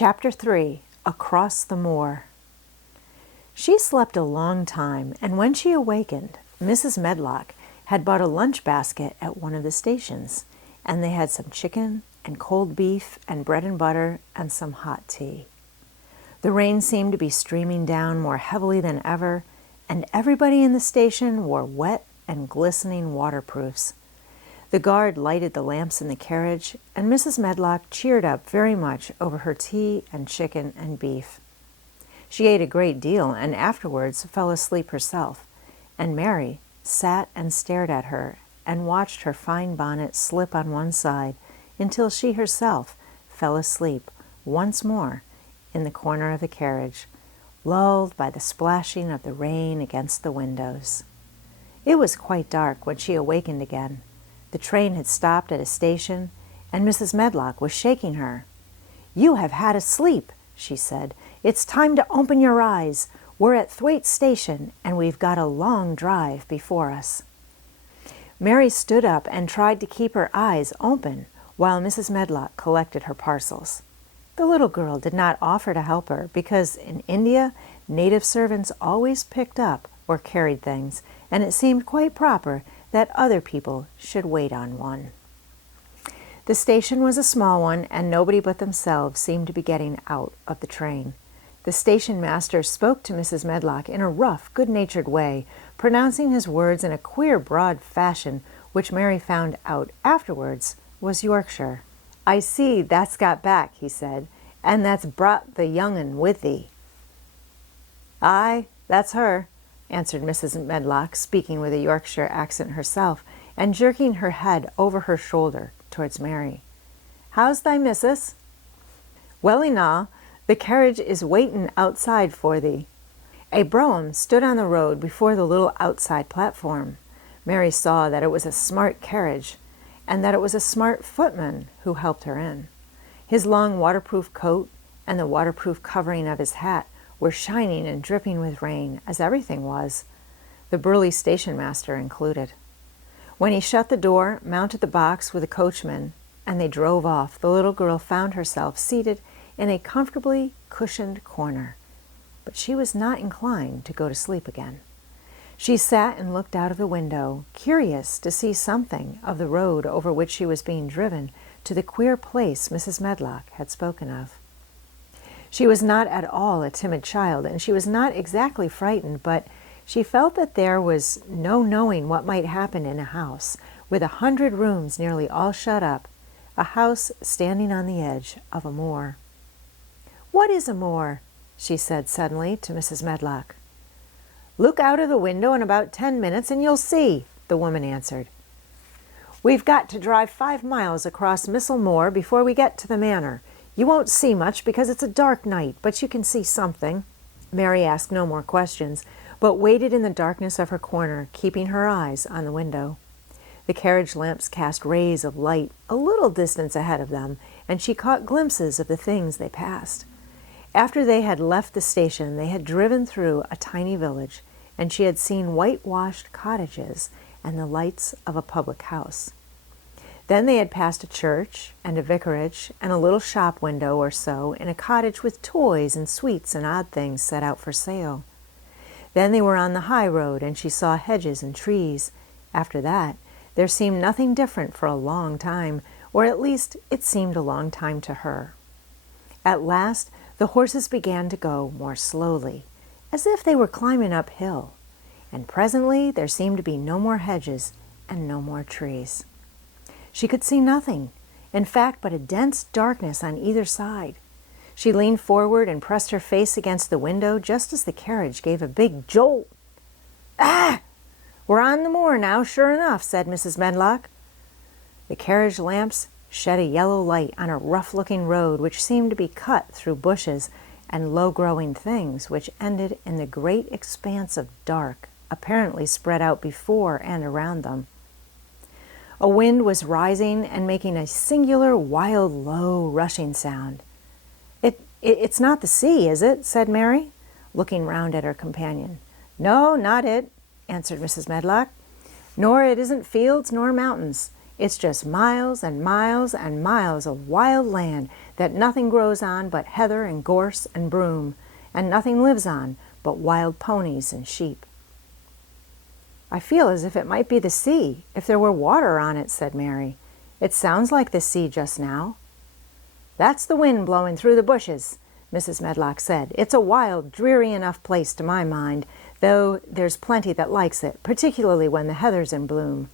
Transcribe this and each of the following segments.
Chapter 3. Across the Moor. She slept a long time, and when she awakened, Mrs. Medlock had bought a lunch basket at one of the stations, and they had some chicken and cold beef and bread and butter and some hot tea. The rain seemed to be streaming down more heavily than ever, and everybody in the station wore wet and glistening waterproofs. The guard lighted the lamps in the carriage, and Mrs. Medlock cheered up very much over her tea and chicken and beef. She ate a great deal and afterwards fell asleep herself, and Mary sat and stared at her and watched her fine bonnet slip on one side until she herself fell asleep once more in the corner of the carriage, lulled by the splashing of the rain against the windows. It was quite dark when she awakened again. The train had stopped at a station, and Mrs. Medlock was shaking her. "You have had a sleep," she said. "It's time to open your eyes. We're at Thwaite Station, and we've got a long drive before us." Mary stood up and tried to keep her eyes open while Mrs. Medlock collected her parcels. The little girl did not offer to help her because in India, native servants always picked up or carried things, and it seemed quite proper that other people should wait on one. The station was a small one, and nobody but themselves seemed to be getting out of the train. The station master spoke to Mrs. Medlock in a rough, good-natured way, pronouncing his words in a queer, broad fashion, which Mary found out afterwards was Yorkshire. "I see that's got back," he said, "and that's brought the young un with thee." "Aye, that's her," answered Mrs. Medlock, speaking with a Yorkshire accent herself, and jerking her head over her shoulder towards Mary. "How's thy missus?" "Well enow. The carriage is waitin' outside for thee." A brougham stood on the road before the little outside platform. Mary saw that it was a smart carriage, and that it was a smart footman who helped her in. His long waterproof coat and the waterproof covering of his hat were shining and dripping with rain, as everything was, the burly station master included. When he shut the door, mounted the box with the coachman, and they drove off, the little girl found herself seated in a comfortably cushioned corner. But she was not inclined to go to sleep again. She sat and looked out of the window, curious to see something of the road over which she was being driven to the queer place Mrs. Medlock had spoken of. She was not at all a timid child, and she was not exactly frightened, but she felt that there was no knowing what might happen in a house, with 100 rooms nearly all shut up, a house standing on the edge of a moor. "What is a moor?" she said suddenly to Mrs. Medlock. "Look out of the window in about 10 minutes and you'll see," the woman answered. "We've got to drive 5 miles across Misselthwaite before we get to the Manor. You won't see much because it's a dark night, but you can see something." Mary asked no more questions, but waited in the darkness of her corner, keeping her eyes on the window. The carriage lamps cast rays of light a little distance ahead of them, and she caught glimpses of the things they passed. After they had left the station, they had driven through a tiny village, and she had seen whitewashed cottages and the lights of a public house. Then they had passed a church and a vicarage and a little shop window or so in a cottage with toys and sweets and odd things set out for sale. Then they were on the high road, and she saw hedges and trees. After that, there seemed nothing different for a long time, or at least it seemed a long time to her. At last, the horses began to go more slowly, as if they were climbing uphill, and presently there seemed to be no more hedges and no more trees. She could see nothing, in fact, but a dense darkness on either side. She leaned forward and pressed her face against the window just as the carriage gave a big jolt. "Ah! We're on the moor now, sure enough," said Mrs. Medlock. The carriage lamps shed a yellow light on a rough-looking road which seemed to be cut through bushes and low-growing things which ended in the great expanse of dark apparently spread out before and around them. A wind was rising and making a singular, wild, low, rushing sound. It's not the sea, is it?" said Mary, looking round at her companion. "No, not it," answered Mrs. Medlock. "Nor it isn't fields nor mountains. It's just miles and miles and miles of wild land that nothing grows on but heather and gorse and broom, and nothing lives on but wild ponies and sheep." "I feel as if it might be the sea, if there were water on it," said Mary. "It sounds like the sea just now." "That's the wind blowing through the bushes," Mrs. Medlock said. "It's a wild, dreary enough place to my mind, though there's plenty that likes it, particularly when the heather's in bloom."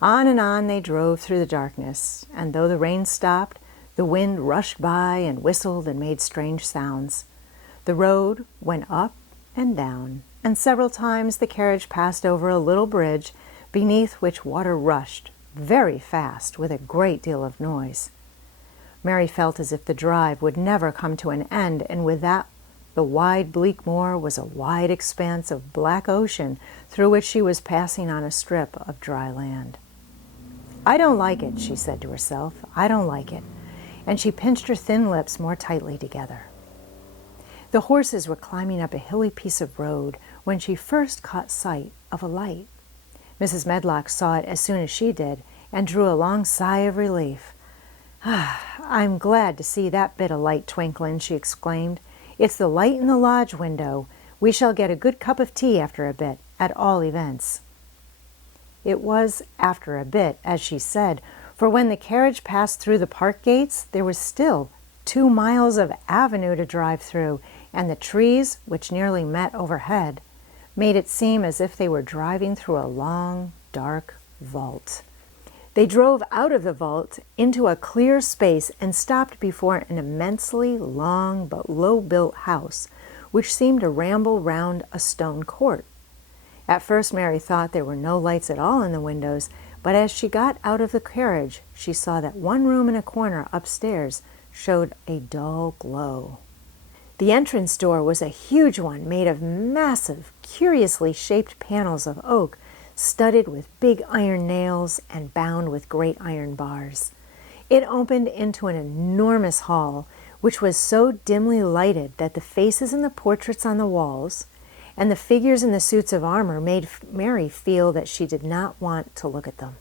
On and on they drove through the darkness, and though the rain stopped, the wind rushed by and whistled and made strange sounds. The road went up and down, and several times the carriage passed over a little bridge beneath which water rushed very fast with a great deal of noise. Mary felt as if the drive would never come to an end, and with that the wide bleak moor was a wide expanse of black ocean through which she was passing on a strip of dry land. "I don't like it," she said to herself. "I don't like it." And she pinched her thin lips more tightly together. The horses were climbing up a hilly piece of road when she first caught sight of a light. Mrs. Medlock saw it as soon as she did and drew a long sigh of relief. "I'm glad to see that bit of light twinkling," she exclaimed. "It's the light in the lodge window. We shall get a good cup of tea after a bit, at all events." It was after a bit, as she said, for when the carriage passed through the park gates, there was still 2 miles of avenue to drive through, and the trees, which nearly met overhead, made it seem as if they were driving through a long, dark vault. They drove out of the vault into a clear space and stopped before an immensely long but low-built house, which seemed to ramble round a stone court. At first Mary thought there were no lights at all in the windows, but as she got out of the carriage, she saw that one room in a corner upstairs showed a dull glow. The entrance door was a huge one made of massive, curiously shaped panels of oak, studded with big iron nails and bound with great iron bars. It opened into an enormous hall, which was so dimly lighted that the faces in the portraits on the walls and the figures in the suits of armor made Mary feel that she did not want to look at them.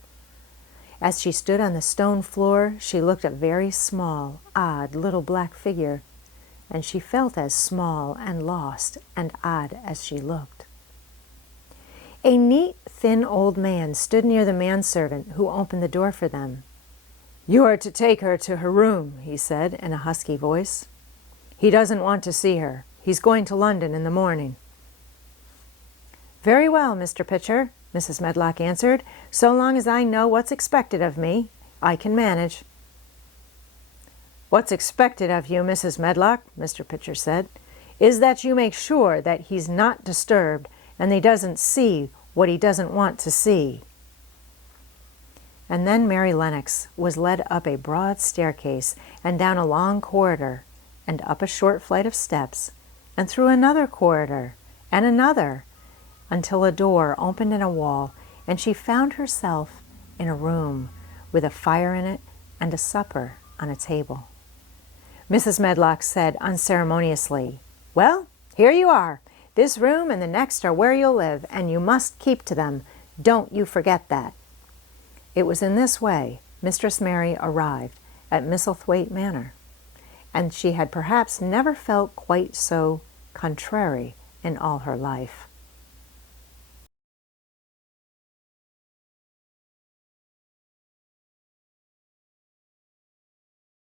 As she stood on the stone floor, she looked a very small, odd little black figure, and she felt as small and lost and odd as she looked. A neat, thin old man stood near the manservant who opened the door for them. "You are to take her to her room," he said in a husky voice. "He doesn't want to see her. He's going to London in the morning." "Very well, Mr. Pitcher," Mrs. Medlock answered. "So long as I know what's expected of me, I can manage." "What's expected of you, Mrs. Medlock," Mr. Pitcher said, "is that you make sure that he's not disturbed and he doesn't see what he doesn't want to see." And then Mary Lennox was led up a broad staircase and down a long corridor and up a short flight of steps and through another corridor and another until a door opened in a wall and she found herself in a room with a fire in it and a supper on a table. Mrs. Medlock said unceremoniously, "Well, here you are. This room and the next are where you'll live, and you must keep to them. Don't you forget that." It was in this way Mistress Mary arrived at Misselthwaite Manor, and she had perhaps never felt quite so contrary in all her life.